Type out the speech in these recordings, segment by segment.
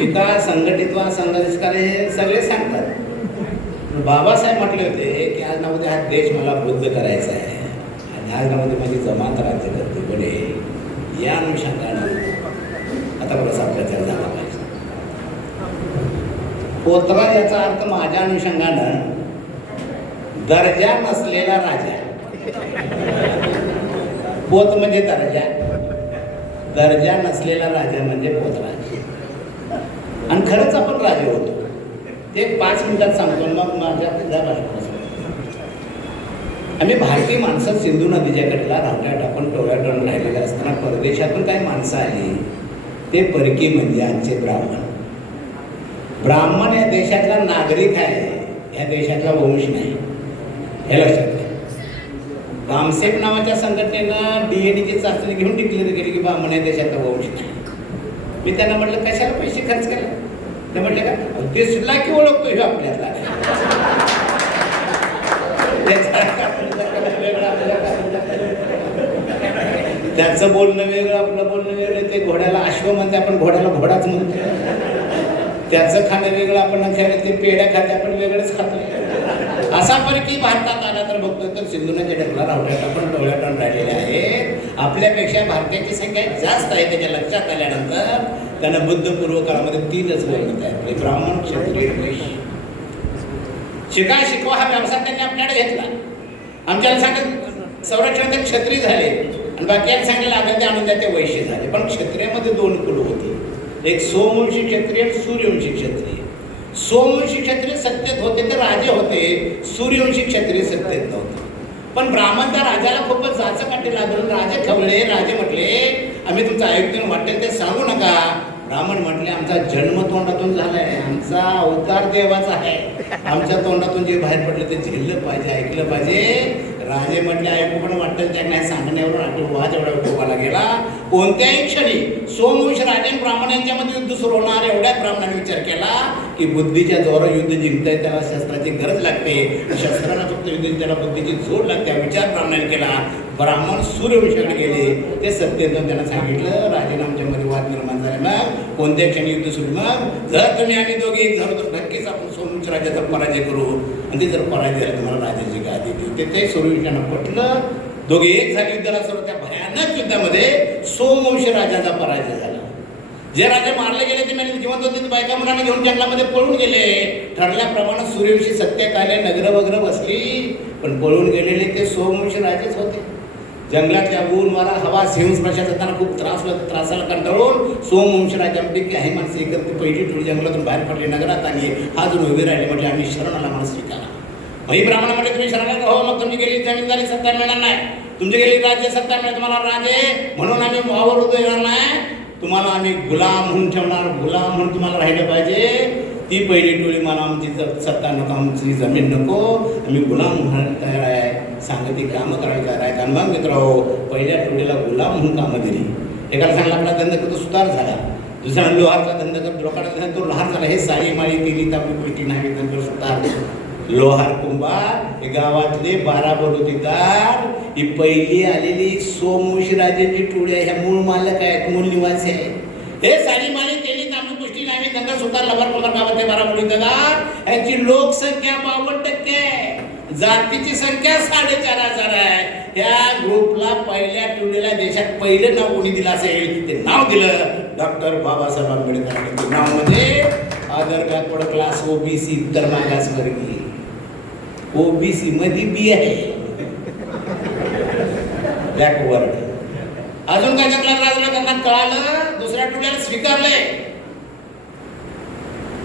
शिका, संघटित व्हा, संघर्षकार हे सगळे सांगतात. बाबासाहेब म्हटले होते की आज ना उद्या हा देश मला बुद्ध करायचा आहे आणि आज ना उद्या माझी जमात राज्य करते बने, या अनुषंगानं आता बरंच प्रचार झाला पाहिजे. पोतरा याचा अर्थ माझ्या अनुषंगानं दर्जा नसलेला राजा. पोत म्हणजे दर्जा, दर्जा नसलेला राजा म्हणजे पोतराज. आणि खरंच आपण राजे होतो. ते 5 मिनिटात सांगतो मग माझ्या त्या भाषणाला आम्ही भारतीय माणसं सिंधू नदीच्या कडेला रावट्या टाकून टोळ्या टोळून राहिलेले असताना परदेशातून काही माणसं आली. ते परकी म्हणजे आमचे ब्राह्मण. ब्राह्मण या देशातला नागरिक आहे, या देशातला वंश नाही, हे लक्षात घ्या. रामसेप नावाच्या संघटनेनं DNA ची चाचणी घेऊन डिक्लेअर केली की ब्राह्मण या देशातला वंश नाही. मी त्यांना म्हटलं कशाला पैसे खर्च केले? ते म्हटले का दिसला की ओळखतो हे आपल्याला. त्याचं बोलणं वेगळं, आपलं बोलणं वेगळं. ते घोड्याला अश्व म्हणते, आपण घोड्याला घोडाच म्हणतो. त्याचं खाणं वेगळं, आपण ते पेढ्या खाते, आपण वेगळंच खातो. असा परकी भारतात आला तर बघतोय तर सिंधू नदीच्या ढगला रावट्यात आपण टोळ्याटोळ राहिलेले आहेत. आपल्यापेक्षा भारताची संख्या जास्त आहे. त्याच्या लक्षात आल्यानंतर त्यानं बुद्धपूर्व काळामध्ये 3च वर्ण तयार केले, ब्राह्मण, क्षत्रिय, वैश्य. शिका शिकवा हा व्यवसाय त्यांनी आपल्याकडे घेतला. आमच्याला सांगत संरक्षण क्षत्रिय झाले आणि बाकी सांगितलं लागेल ते आणून द्या, ते वैश्य झाले. पण क्षत्रियामध्ये 2 कुल होते, एक सोमवंशी क्षत्रिय आणि सूर्यवंशी क्षत्रिय. सोमवंशी क्षत्रिय सत्तेत होते तर राजे होते, सूर्यवंशी क्षत्रिय सत्तेत नव्हते. पण ब्राह्मण त्या राजाला खूपच जाचकाठी लागून राजे खवळे. राजे म्हटले आम्ही तुमचं ऐकून वाटेल ते सांगू नका. ब्राह्मण म्हटले आमचा जन्म तोंडातून झालाय, आमचा अवतार देवाचा आहे, आमच्या तोंडातून जे बाहेर पडलं ते झेललं पाहिजे, ऐकलं पाहिजे. राजे म्हटले ऐकू पण वाटेल त्या नाही सांगण्यावरून आठवण वाद एवढा टोकाला गेला. कोणत्याही क्षणी सोमवंश राजे आणि ब्राह्मण यांच्यामध्ये युद्ध सुरू होणार एवढ्याच ब्राह्मणाने विचार केला की बुद्धीच्या जोरावर युद्ध जिंकताय त्याला शस्त्राची गरज लागते, शस्त्राला फक्त युद्ध त्याला बुद्धीची जोड लागते. विचार ब्राह्मणाने केला. ब्राह्मण सूर्यवंशाकडे गेले. ते सत्तेनं त्यांना सांगितलं राजेनं आमच्यामध्ये वाद निर्माण झाले. मग कोणत्या क्षणी युद्ध सुरू, मग जर तुम्ही आम्ही दोघे एक झालो तर नक्कीच आपण सोमवंश राजाचा पराजय करू आणि ते जर पराजय झाला तुम्हाला राजाची गादी देऊ. ते सूर्यवंशानं पटलं. दोघे एक झाले. युद्धाला सुरू. त्या भयानक युद्धामध्ये सोमवंश राजाचा पराजय झाला. जे राजे मारले गेले ते म्हणजे जिवंत होते, बायका मुलांना घेऊन जंगलामध्ये पळून गेले. ठरल्याप्रमाणे सूर्यवंशी सत्तेत आले, नगर वगैरे बसली, पण पळून गेलेले ते सोमवंश राजेच होते. जंगलातल्या ऊन वारा हवा सिंहस्पर्शात जाताना खूप त्रासाला कंटाळून सोमवंश राजामध्ये की आहे माणसं एकत्र पहिली टोळी जंगलातून बाहेर पडले, नगरात आली. हा जण उभे राहिले. म्हटले आम्ही शरणाला मला स्वीकारा. मग ब्राह्मण म्हटले तुम्ही शरणाला हो, मग तुमची गेली जमीनदारी सत्ता मिळणार नाही, तुमची गेली राज्य सत्ता मिळेल तुम्हाला राजे म्हणून आम्ही वावर येणार नाही, तुम्हाला आम्ही गुलाम म्हणून ठेवणार, गुलाम म्हणून तुम्हाला राहिलं पाहिजे. ती पहिली टोळी मला आमची सत्ता नको, आमची जमीन नको, आम्ही गुलाम म्हणून तयार आहे, सांगती कामं करायला तयार आहे. आणि मग मित्रांनो पहिल्या टोळीला गुलाम म्हणून कामं दिली. एकाला सांगला आपला धंदा करतो सुधार झाला, दुसऱ्या लोहारचा धंदा करतो लोकांना तो लोहार झाला. हे साडी माळी केली तर आपली गोष्टी नाही धंदा सुधार. लोहार कुंभार गावातले 12 बलुतेदार ही पहिली आलेली सोमवंशी राजाची टोळी आहे. ह्या मूळ मालक आहेत, मूळ निवासी आहे. हे साडी माळी केली तर आपली गोष्टी नाही धंदा सुधार. लोहार कुंभार गावातले 12 बलुतेदार यांची लोकसंख्या 52% आहे, जातीची संख्या 4,500 आहे. या ग्रुपला पहिल्या टोळीला देशात पहिलं नाव कोणी दिलं असेल ते नाव दिलं डॉक्टर बाबासाहेब आंबेडकर. नाव म्हणजे अदर बॅकवर्ड क्लास, ओबीसी, इतर मागासवर्गीय. ओबीसी मध्ये बी आहे, बॅकवर्ड. अजून काय जंगलात त्यांना कळालं, दुसऱ्या टोळीला स्वीकारले.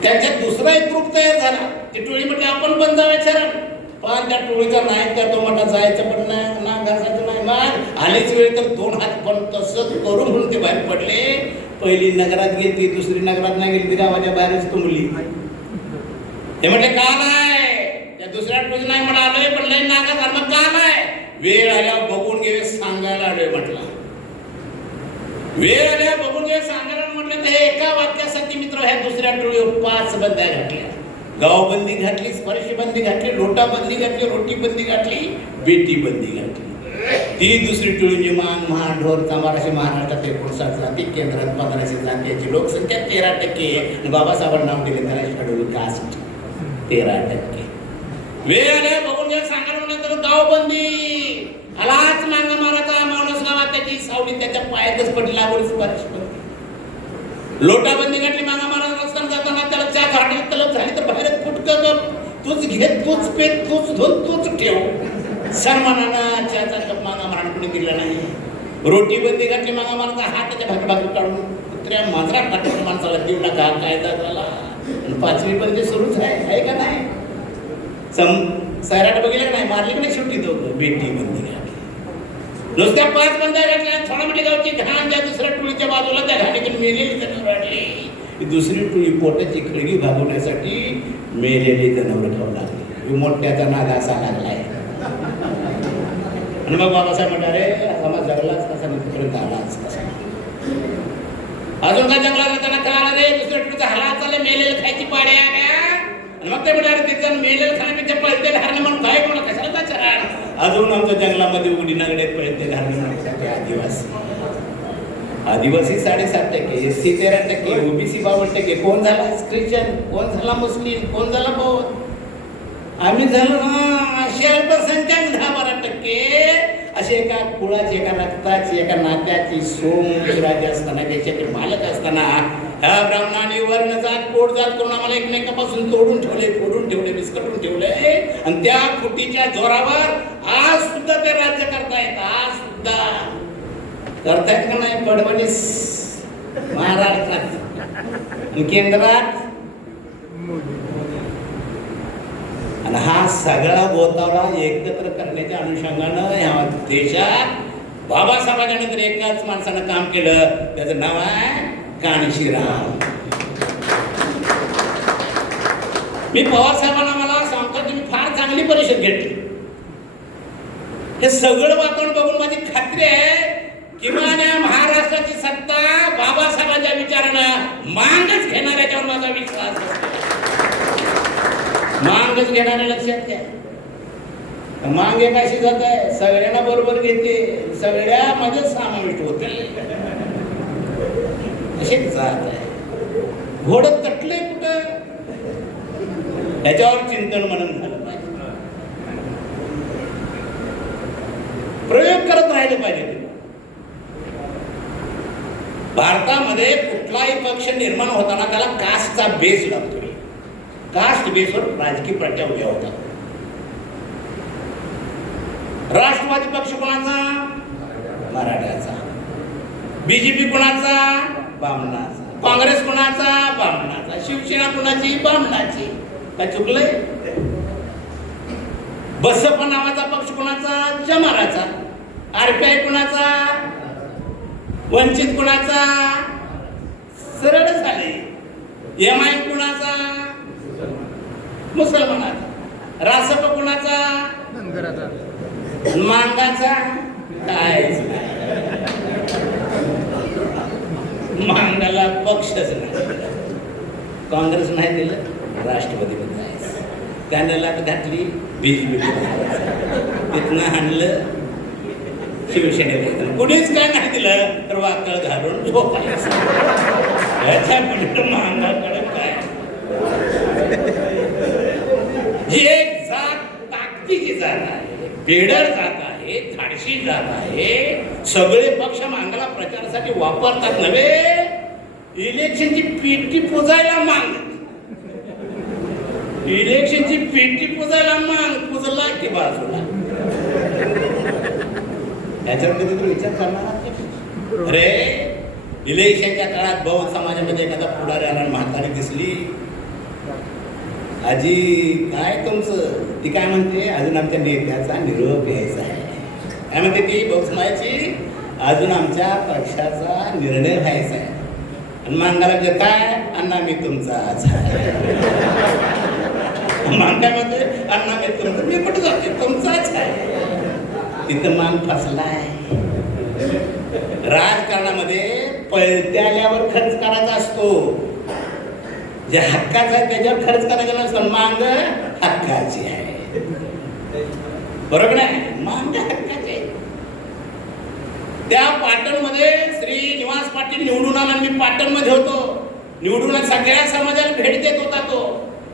त्यांच्यात दुसरा एक ग्रुप तयार झाला. ती टोळी म्हटली आपण पण जाऊया शरण, पण त्या टोळीचा नाही त्या तो म्हटला जायचं पण नाही, ना घासायचं नाही. मग आलीच वेळ तर 2 हात पण तसंच करून म्हणून ते बाहेर पडले. पहिली नगरात गेली, दुसरी नगरात नाही गेली, ती गावाच्या बाहेरच तुंबली. ते म्हटले का नाही, त्या दुसऱ्या टोळी नाही म्हणा आलोय पण लई नागा धर्म का नाही, वेळ आल्यावर बघून घे सांगायला आलोय म्हटला. वेळ आल्यावर बघून घे सांगायला म्हटलं तर हे एका वाक्यासाठी मित्र ह्या दुसऱ्या टोळीवर 5 बंद्या घातल्या. गावबंदी घातली, स्पर्शबंदी घातली, लोटाबंदी घातली, रोटीबंदी घातली, बेटीबंदी घातली. ती दुसरी टोळी मांग महाढोर चांभार महाराष्ट्रात 59 जाती, केंद्रात 1500 जाती, याची लोकसंख्या 13% आहे. बाबासाहेबांना नाव दिले त्याला शेड्यूल कास्ट 13%. वेळ आल्या बघून घ्या, सांगा म्हणून गावबंदी आलाच मांगा माराचा माणूस गावात त्याची सावली त्याच्या पायातच पडली, लागवड सुपारीच पडली. लोटाबंदी घातली मांगा महाराज रस्त्याने जाताना, त्याला चहा घाटी तलब झाली तर बाहेर फुटकं तूच घे, तूच पे, तूच धुन, तूच ठेव. सन्मानानं चहाचा कप मांगा महाराज कोणी दिला नाही. रोटी बंदी घातली मांगा महाराजचा हात त्याच्या भाकरी काढून कुत्र्या मांजरा टाकून माणसाला देऊ नका कायदा झाला. आणि 5वी बंदी सुरूच आहे का नाही? सैराट बघितलं नाही, मारली की नाही शेवटी दोघं बेटी बंदी घातली. नुसत्या 5 बंद्या घातल्या, थोडा म्हणजे गावची घाण त्या दुसऱ्या टोळीच्या बाजूला त्या घाणीतून मेलेली जनावर वाढली. दुसरी टोळी पोटाची खळगी भागवण्यासाठी मेलेली जनावर खाऊ लागली. मोठ्याचा नाद असा लागलाय. आणि मग बाबासाहेब म्हणाले समाज जगलाच कसा तिथपर्यंत आलाच कसा. अजून काय जंगलात त्यांना कळालं रे दुसऱ्या टोळीचा हालात चालले, मेलेलं खायची पाड्या आल्या. मग ते म्हणाले तिथं मेलेलं खाण्यापेक्षा पळते धारणे म्हणून काय कोणा कशाला जायचं. अजून आमच्या जंगलामध्ये उघडी नागड्यात पळते धारणे म्हणण्यासाठी आदिवासी 7.5%, SC 13%, OBC 52%. कोण झाला ख्रिश्चन, कोण झाला मुस्लिम, कोण झाला बौद्ध. आम्ही झालो ना असे अल्पसंख्याक 10-12%. असे एका कुळाची, एका रक्ताची, एका नात्याची सोम राज्य असताना, देशाचे मालक असताना ह्या ब्राह्मणाने वर्ण जात कोड जात करून आम्हाला एकमेकापासून तोडून ठेवले, फोडून ठेवले, विस्कटून ठेवले. आणि त्या फुटीच्या जोरावर आज सुद्धा ते राज्य करतायत. आज सुद्धा करतायत का नाही? फडणवीस महाराष्ट्रात, केंद्रात. आणि हा सगळा गोतावळा एकत्र करण्याच्या अनुषंगानं ह्या देशात बाबासाहेबांच्या नंतर एकाच माणसानं काम केलं, त्याचं नाव आहे कानशीराम. मी पवारसाहेबांना मला सांगतो तुम्ही फार चांगली परिषद घेतली. हे सगळं वातावरण बघून माझी खात्री आहे किमान महाराष्ट्राची सत्ता बाबासाहेबांच्या विचारानं मांगच घेणार, याच्यावर माझा विश्वास असतो. मांगच घेणारे लक्षात घ्या. मांग एक अशी जात आहे सगळ्यांना बरोबर घेते, सगळ्यामध्ये समाविष्ट होते. अशी जात आहे. घोडं तटलंय कुठं, त्याच्यावर चिंतन मनन झालं पाहिजे. प्रयोग करत राहिले पाहिजे. भारतामध्ये कुठलाही पक्ष निर्माण होताना त्याला कास्टचा बेस लागतो. कास्ट बेसवर राजकीय प्रज्ञा उभ्या होता. राष्ट्रवादी पक्ष कोणाचा? मराठ्याचा. बीजेपी कोणाचा? बामणाचा. काँग्रेस कोणाचा? बामणाचा. शिवसेना कोणाची? बामणाची. काय चुकलंय? बसप नावाचा पक्ष कोणाचा? चमाराचा. RPI कोणाचा? वंचित कोणाचा? सरळ झाले. MI कोणाचा? मुसलमानाचा. रासप कोणाचा? मांगाचा. काय मांगाला पक्षच नाही. काँग्रेस नाही दिलं, राष्ट्रवादी पण जायचं. त्याने लाट घातली BJP, तिथनं हाणलं शिवसेनेला. कुणीच काय नाही दिलं तर वाकळ घालून झोपायचं. याच्या पुढे मांगाकडे काय जी एक जात ताकदीची जात आहे, बेडर जात आहे, धाडशी जात आहे. सगळे पक्ष मांगाला प्रचारासाठी वापरतात नव्हे. इलेक्शनची पेटी पुजायला मांग, इलेक्शनची पेटी पुजायला मांग, पुजला की बाजूला. याच्यावर कधी तुम्ही विचार करणार? अरे इलेक्शनच्या काळात बौद्ध समाजामध्ये एखादा पुढारी आला, म्हातारी दिसली, आजी काय तुमचं? ती काय म्हणते? अजून आमच्या नेत्याचा निरोप घ्यायचा आहे. काय म्हणते ती बौद्ध समाजाची? अजून आमच्या पक्षाचा निर्णय व्हायचा आहे. आणि मांगाला जे काय? अण्णा मी तुमचाच. मान काय म्हणते? अण्णा मी तुमचं. मी कुठं जाते? तुमचाच आहे. तिथं मान फसलाय. राजकारणामध्ये पळत्याल्यावर खर्च करायचा असतो. जे हक्काचं आहे त्याच्यावर खर्च करायचा नसतो. मांग हक्काची आहे, बरोबर नाही? मांग हक्काची आहे. त्या पाटणमध्ये श्रीनिवास पाटील निवडून आला. मी पाटणमध्ये होतो. निवडून सगळ्या समाजाला भेट देत होता तो.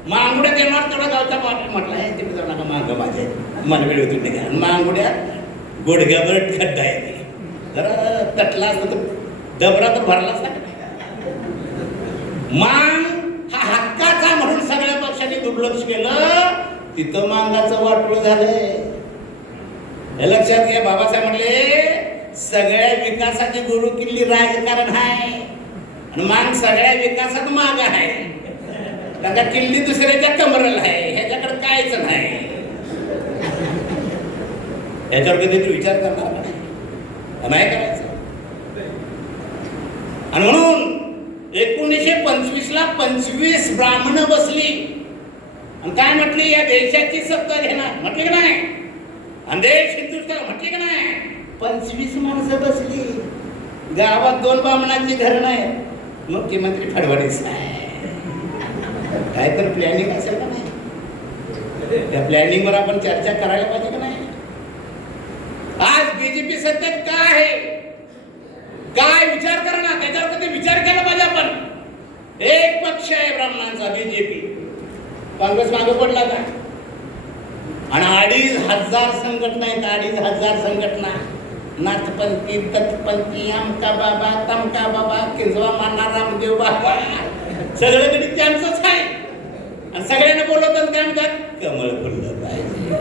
मांगुड्यात येणार तेवढा गावचा पाटील म्हटला आहे तिथे जाऊ नका मांग माझे मला वेळ होती नाही. मांगुड्यात गुडघ्यावर खड्डा आहे. जरा तटला असतं तर डबरा तर भरला असता. मांग हा हक्काचा म्हणून सगळ्या पक्षांनी दुर्लक्ष केलं. तिथं मांगाचं वाटोळ झालंय. हे लक्षात घ्या. बाबासाहेब म्हणले सगळ्या विकासाची गुरु किल्ली राजकारण आहे आणि मांग सगळ्या विकासात माग आहे. त्याचा किल्ली दुसऱ्याच्या कमरेला आहे. ह्याच्याकडे कायच नाही. याच्यावर कधीतरी विचार करणार नाही करायचं. आणि म्हणून 1925 ला 25 ब्राह्मण बसली आणि काय म्हटली या देशाची सत्ता घेणार म्हटली का नाही. आणि देश हिंदुस्थान म्हटली का नाही. 25 माणसं बसली. गावात 2 ब्राह्मणांची घर नाही. मुख्यमंत्री फडणवीस आहे. काय तर प्लॅनिंग असेल का नाही. त्या प्लॅनिंग वर आपण चर्चा करायला पाहिजे का नाही. आज बीजेपी सत्तेत काय आहे काय विचार करा ना. त्याच्यावर कधी विचार केला पाहिजे आपण. एक पक्ष आहे ब्राह्मणांचा बीजेपी. काँग्रेस मागे पडला का. आणि 2,500 संघटना आहेत. 2,500 संघटना. नाथपंथी तत्पंथी आमका बाबा तमका बाबा किंजवा माना रामदेव बाबा सगळं कधी त्यांचंच आहे. आणि सगळ्यांना बोलवतात काय म्हणतात कमळ फुललं पाहिजे.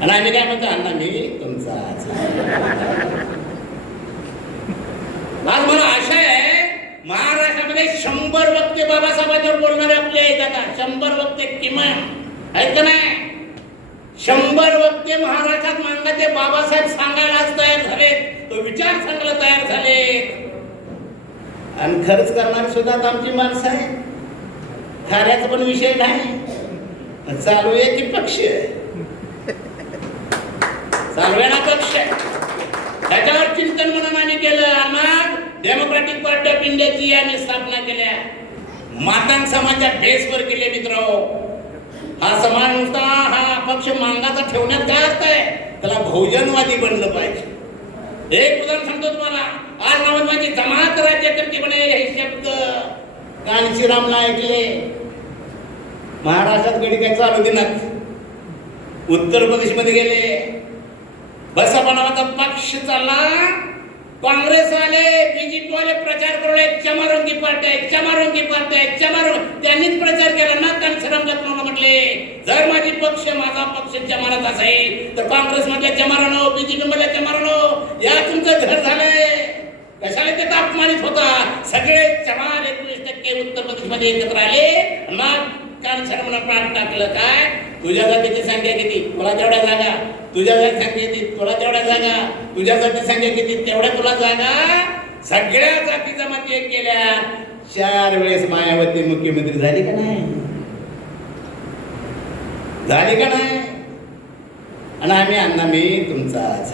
आणि आम्ही काय म्हणतो अण्णा मी तुमचाच. आज मला आशा आहे महाराष्ट्रामध्ये 100 वक्ते बाबासाहेबांवर बोलणारे आपले आहेत. आता 100 वक्ते किमान आहेत का नाही. 100 वक्ते महाराष्ट्रात मांगाचे बाबासाहेब सांगायलाच तयार झालेत. तो विचार सांगायला तयार झालेत. आणि खर्च करणारी सुद्धा आमची माणसं आहेत. खाऱ्याचा पण विषय नाही. चालू आहे की पक्ष चालू आहे ना पक्ष. त्याच्यावर चिंतन म्हणून आम्ही केलं. आम्हाला डेमोक्रॅटिक पार्टी ऑफ इंडियाची आम्ही स्थापना केल्या. मातांग समाजाच्या बेसवर केले मित्र. हा समाज नुसता हा पक्ष मांगाचा ठेवण्यात काय अर्थ आहे. त्याला बहुजनवादी बनलं पाहिजे. एक उदाहरण सांगतो तुम्हाला. आज नवजवानी जमात राज्यकर्ते बनेल हे शब्द कांशीरामला ऐकले. महाराष्ट्रात गडी काय चालू दिनात. उत्तर प्रदेशमध्ये गेले. बसपा नावाचा पक्ष चालला. काँग्रेस वाले बीजेपी वाले प्रचार करू चमारोंगी पार्टी आहे चमारोंगी पार्टी आहे चमारोंग. त्यांनीच प्रचार केला ना. कांशीराम लखनौला म्हटले जर माझी पक्ष माझा पक्ष चमारत असेल तर काँग्रेस मधल्या चमारानो बीजेपी मधल्या चमारानो या तुमचं घर झालंय. कशाला ते अपमानित होता. सगळे चमार 19% उत्तर प्रदेश मध्ये एकत्र आले. मग कांशीरामला प्राण टाकलं. काय तुझ्या जातीची संख्या किती तुला तेवढ्या जागा. तुझ्या जाती संख्या किती तुला तेवढ्या जागा. तुझ्या जाती संख्या किती तेवढ्या तुला जागा. सगळ्या जाती जमाती एक केल्या. 4 वेळेस मायावती मुख्यमंत्री झाली का नाही. झाली का नाही. आणि आम्ही अण्णा मी तुमचाच